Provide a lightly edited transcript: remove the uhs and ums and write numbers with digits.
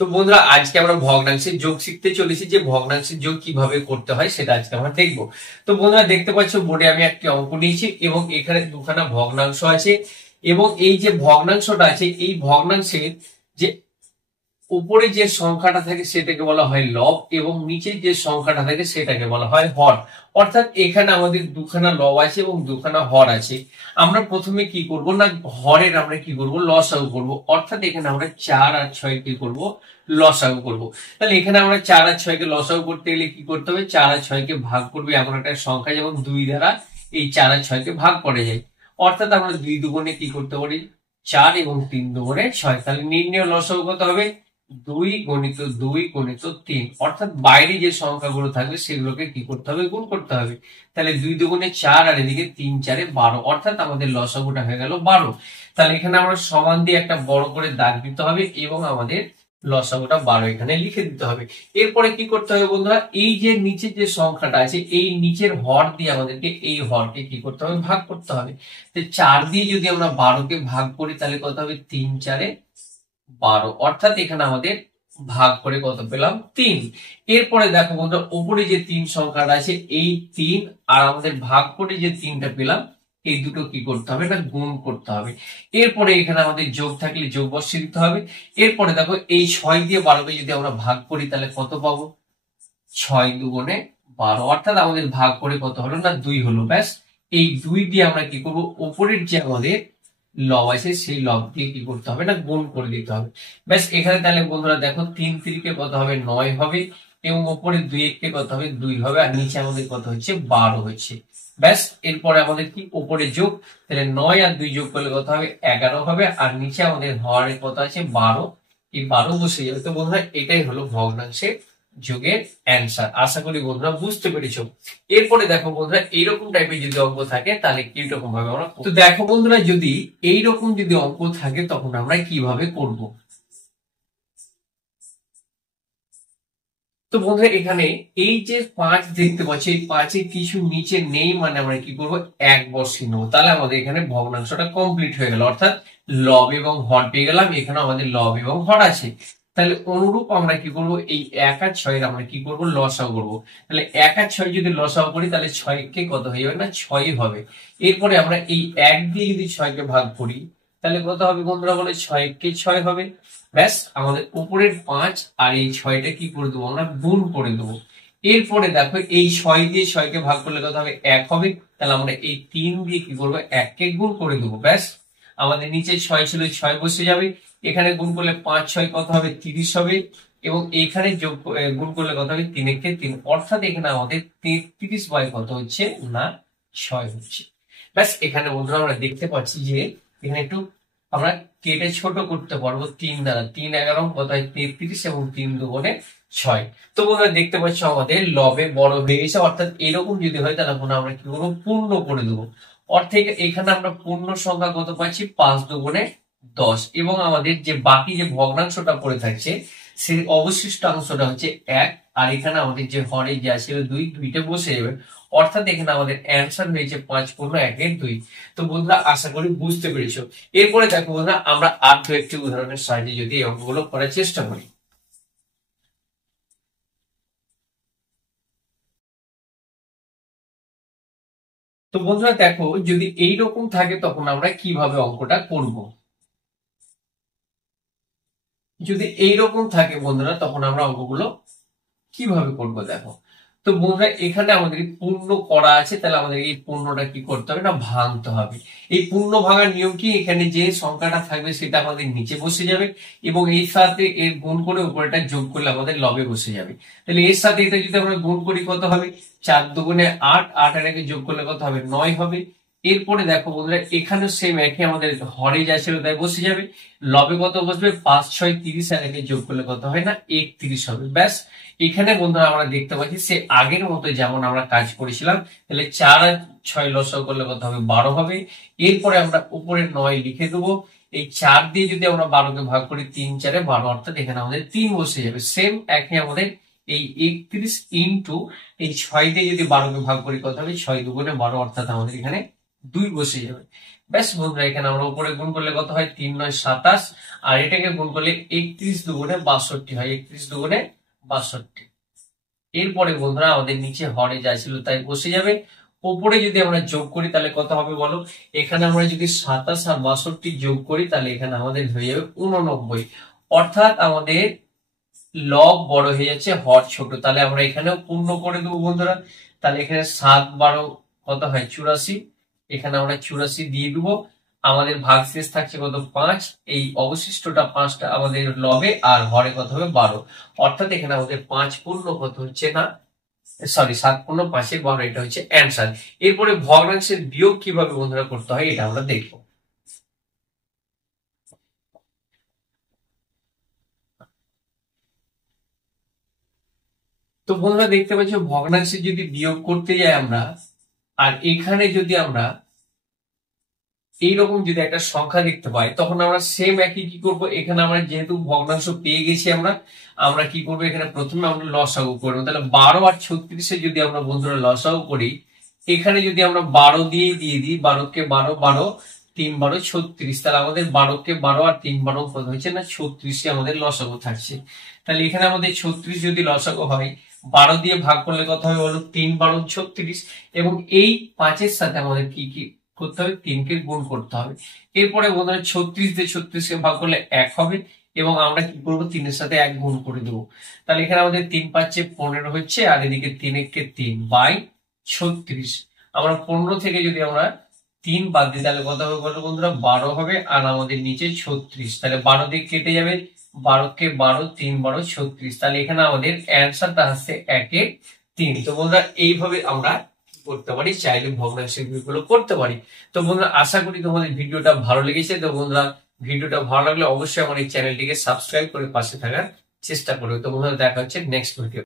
তো বন্ধুরা, আজকে আমরা ভগ্নাংশের যোগ শিখতে চলেছি। যে ভগ্নাংশের যোগ কিভাবে করতে হয় সেটা আজকে আমরা দেখবো। তো বন্ধুরা, দেখতে পাচ্ছ বোর্ডে আমি একটি অঙ্ক নিয়েছি এবং এখানে দুখানা ভগ্নাংশ আছে। এবং এই যে ভগ্নাংশটা আছে, এই ভগ্নাংশের যে উপরে যে সংখ্যাটা থাকে সেটাকে বলা হয় লব এবং নিচে যে সংখ্যাটা থাকে সেটাকে বলা হয় হর। অর্থাৎ এখানে আমাদের দুখানা লব আছে এবং দুখানা হর আছে। আমরা প্রথমে কি করব না, হরের আমরা কি করব, লসাগু করব। অর্থাৎ এখানে আমরা 4 আর 6 কি করব, লসাগু করব। তাহলে এখানে আমরা 4 আর 6 কে লসাগু করতে গেলে কি করতে হবে, 4 আর 6 কে ভাগ করবে এমন একটা সংখ্যা যেমন 2 দ্বারা এই 4 আর 6 কে ভাগ করে যায়। অর্থাৎ আমরা 2 দুগুণে কি করতে পারি, 4 এবং 3 দুগুণে 6। তাহলে নির্ণয় লসাগু কত হবে, 2 গুণিত 2 গুণিত 3। অর্থাৎ বাইরে যে সংখ্যাগুলো থাকবে সেগুলোকে কি করতে হবে, গুণ করতে হবে। তাহলে 2 দুগুণে 4 আর এদিকে 3 4 12। অর্থাৎ আমাদের লসাগুটা হয়ে গেল 12। তাহলে এখানে আমরা সমান দিয়ে একটা বড় করে দাগ দিতে হবে এবং আমাদের লসাগুটা 12 এখানে লিখে দিতে হবে। এরপরে কি করতে হবে বন্ধুরা, এই যে নিচের যে সংখ্যাটা আছে এই নিচের হর দিয়ে আমাদেরকে এই হরকে কি করতে হবে, ভাগ করতে হবে। তো 4 দিয়ে যদি আমরা 12 কে ভাগ করি তাহলে কত হবে, 3 4 12। অর্থাৎ এখানে আমাদের ভাগ করে কত পেলাম, 3। এরপরে দেখো বন্ধুরা, উপরে যে 3 সংখ্যাটা আছে এই 3 আর আমাদের ভাগ করে যে 3টা পেলাম, এই দুটো কি করতে হবে না, গুণ করতে হবে। এরপরে এখানে আমাদের যোগ থাকলে যোগ বসিয়ে দিতে হবে। এরপরে দেখো এই 6 দিয়ে 12 কে যদি আমরা ভাগ করি তাহলে কত পাবো, 6 দুগুণে 12। অর্থাৎ আমাদের ভাগ করে কত হলো না, 2 হলো। ব্যাস, এই 2 দিয়ে আমরা কি করব, উপরের যে আমাদের লব আছে সেই লব দিয়ে কি করতে হবে না, গুণ করে দিতে হবে। ব্যাস, এখানে তাহলে বন্ধুরা দেখো 3 3 কে কত হবে, 9 হবে এবং উপরে 2 1 কে কত হবে, 2 হবে আর নিচে আমাদের কত হচ্ছে, 12 হচ্ছে। ব্যাস, এরপরে আমাদের কি উপরে যোগ, তাহলে 9 আর 2 যোগ করলে কত হবে, 11 হবে আর নিচে আমাদের হরের কত আছে, 12। এই 12 বসে যাবে। তো বন্ধুরা, এটাই হলো ভগ্নাংশের যোগের অ্যান্সার। আশা করি বন্ধুরা বুঝতে পেরেছো। এরপরে দেখো বন্ধুরা, এইরকম টাইপের যদি অঙ্ক থাকে তাহলে কিরকম ভাবে আমরা, তো দেখো বন্ধুরা, যদি এইরকম যদি অঙ্ক থাকে তখন আমরা কিভাবে করব। তো বন্ধুরা, এখানে এই যে 5 দেখতে পাচ্ছি, এই 5-এর কিছু নিচে নেই মানে আমরা কি করব, 1 বসিয়ে নেবো। তাহলে আমাদের এখানে ভগ্নাংশটা কমপ্লিট হয়ে গেল। অর্থাৎ লব এবং হর পেয়ে গেলাম, এখানে আমাদের লব এবং হর আছে। তাহলে অনুরূপ আমরা কি করব, এই 1 আর 6 এর আমরা কি করব, লসাগু করব। তাহলে 1 আর 6 যদি লসাগু করি তাহলে 6 কে কত হয়ে যাবে না, 6 হবে। এরপরে আমরা এই 1 দিয়ে যদি 6 কে ভাগ করি তাহলে কত হবে বন্ধুরা, বলে 6 কে 6 হবে। ব্যাস, আমাদের উপরের 5 আর এই 6টা কি করে দেবো, আমরা গুণ করে দেবো। এরপরে দেখো এই 6 দিয়ে 6 কে ভাগ করলে কত হবে, 1 হবে। তাহলে আমরা এই 3 দিয়ে কি করবো, 1 কে গুণ করে দেবো। ব্যাস, আমাদের নিচে 6 ছিল, 6 বসে যাবে। এখানে গুণ করলে 5 6 কত হবে, 30 হবে। এবং এখানে যোগ গুণ করলে কত হবে, 3 কে 3। অর্থাৎ এখানে আমাদের 33 বাই কত হচ্ছে না, 6 হচ্ছে। ব্যাস, এখানে বন্ধুরা আমরা দেখতে পাচ্ছি যে এখানে একটু আমরা কেটে ছোট করতে পারবো 3 দ্বারা। 3 11 কত হয়, 33 এবং 3 দুগুণে 6। তো বন্ধুরা দেখতে পাচ্ছ আমাদের লবে বড় হয়ে গেছে। অর্থাৎ এরকম যদি হয় তাহলে আমরা কি করবো, পূর্ণ করে দেবো। অর্থাৎ এখানে আমরা পূর্ণ সংখ্যা কত পাচ্ছি, 5 দুগুণে 10। এবং আমাদের যে বাকি যে ভগ্নাংশটা পড়ে থাকছে সেই অবশিষ্ট অংশটা হচ্ছে 1। আর এখানে আমাদের যে হরে যে আছে 2, 2টা বসে যাবে। অর্থাৎ এখানে আমাদের অ্যান্সার হয়েছে 5 পূর্ণ 1 এর 2। তো বন্ধুরা, আশা করি বুঝতে পেরেছো। এরপরে দেখো বন্ধুরা, আমরা আর দু একটি উদাহরণের সাহায্যে যদি এই অঙ্কগুলো করার চেষ্টা করি। তো বন্ধুরা দেখো, যদি এইরকম থাকে তখন আমরা কিভাবে অঙ্কটা করব। যদি এইরকম থাকে বন্ধুরা তখন আমরা অঙ্কগুলো কিভাবে করব দেখো। তো বন্ধুরা, এখানে আমাদের পূর্ণ করা আছে, তাহলে আমাদের এই পূর্ণটা কি করতে হবে না, ভাঙতে হবে। এই পূর্ণ ভাঙার নিয়ম কি, এখানে যে সংখ্যাটা থাকবে সেটা আমাদের নিচে বসে যাবে এবং এর সাথে এর গুণ করে উপরেটা যোগ করলে আমাদের লবে বসে যাবে। তাহলে এর সাথে এটা যদি আমরা গুণ করি কত হবে, 4 দুগুণে 8, 8 আর একে যোগ করলে কত হবে, 9 হবে। এরপরে দেখো বন্ধুরা, এখানে সেম একই আমাদের হরে যা ছিল তাই বসে যাবে। লবে কত বসবে, 5 6 30 আর একে যোগ করলে কত হয় না, 31 হবে। ব্যাস, এখানে বন্ধুরা আমরা দেখতে পাচ্ছি সে আগের মতো যেমন আমরা কাজ করেছিলাম। তাহলে 4 আর 6 লসাগু করলে কত হবে, 12 হবে। এরপরে আমরা উপরে 9 লিখে দেবো। এই 4 দিয়ে যদি আমরা 12 কে ভাগ করি, 3 4 12। অর্থাৎ এখানে আমাদের 3 বসে যাবে। সেম একই আমাদের এই 31 ইন্টু এই 6 দিয়ে যদি 12 কে ভাগ করি কত হবে, 6 দুগুণে 12। অর্থাৎ আমাদের এখানে 2 বসে যাবে। ব্যাস বন্ধুরা, এখানে আমরা উপরে গুণ করলে কত হয়, 3 9 27, আর এটাকে গুণ করলে 31 দুগুণে 62 হয়, 31 দুগুণে 62। এরপরে বন্ধুরা আমাদের নিচে হরে যা ছিল তাই বসে যাবে। উপরে যদি আমরা যোগ করি তাহলে কত হবে বলো, এখানে আমরা যদি 27 আর 62 যোগ করি তাহলে এখানে আমাদের হয়ে যাবে 89। অর্থাৎ আমাদের লব বড় হয়ে যাচ্ছে, হর ছোট। তাহলে আমরা এখানেও পূর্ণ করে দেবো বন্ধুরা। তাহলে এখানে 7 12 কত হয় 84, এখানে আমরা 84 দিয়ে দেবো। আমাদের ভাগশেষ থাকছে কত 5, এই অবশিষ্টটা 5টা আমাদের লবে, আর হরে কত হবে 12। অর্থাৎ এখানে আমাদের 5 পূর্ণ কত হচ্ছে না, সরি 7 পূর্ণ 5 এর 12, এটা হচ্ছে অ্যান্সার। এরপরে ভগ্নাংশের বিয়োগ কিভাবে বন্ধুরা করতে হয় এটা আমরা দেখবো। তো বন্ধুরা দেখতে পাচ্ছ, ভগ্নাংশে যদি বিয়োগ করতে যাই আমরা, আর এখানে যদি আমরা এইরকম যদি একটা সংখ্যা দেখতে পাই, তখন আমরা সেম একই কি করব, এখানে আমরা যেহেতু ভগ্নাংশ পেয়ে গেছি আমরা আমরা কি করব, এখানে প্রথমে আমরা লসাগু করবো। তাহলে 12 আর 36 যদি আমরা বন্ধুরা লসাগু করি, এখানে যদি আমরা 12 দিয়ে দিই, 12 কে 12, 12 3 12 36, তাহলে আমাদের 12 কে 12 আর 3 12 কত হচ্ছে না 36 আমাদের লসাগু থাকছে। তাহলে এখানে আমাদের 36 যদি লসাগু হয়, 12 দিয়ে ভাগ করলে কত হবে বলো, 3 12 36, এবং এই 5 এর সাথে আমাদের কি কি করতে হবে, 3 কে গুণ করতে হবে। এরপরে বন্ধুরা 36 দিয়ে 36 কে ভাগ করলে 1 হবে, এবং আমরা কি করবো, 3 এর সাথে 1 গুণ করে দেবো। তাহলে এখানে আমাদের 3 5 15 হচ্ছে, আর এদিকে 3 1 কে 3 বাই 36। আমরা 15 থেকে যদি আমরা 3 বাদ দিই তাহলে কত হবে বলো বন্ধুরা, 12 হবে, আর আমাদের নিচে 36। তাহলে 12 দিয়ে কেটে যাবে, 12 কে 12 3 12 36। তাহলে এখানে আমাদের অ্যান্সারটা আসছে 1 এর 3। তো বন্ধুরা এইভাবে আমরা করতে পারি, চাইলে ভগ্নাংশের বিয়োগগুলো করতে পারি। তো বন্ধুরা আশা করি তোমাদের ভিডিওটা ভালো লেগেছে। তো বন্ধুরা ভিডিওটা ভালো লাগলে অবশ্যই আমার এই চ্যানেলটিকে সাবস্ক্রাইব করে পাশে থাকার চেষ্টা করবে। তো বন্ধুরা দেখা হচ্ছে নেক্সট ভিডিও।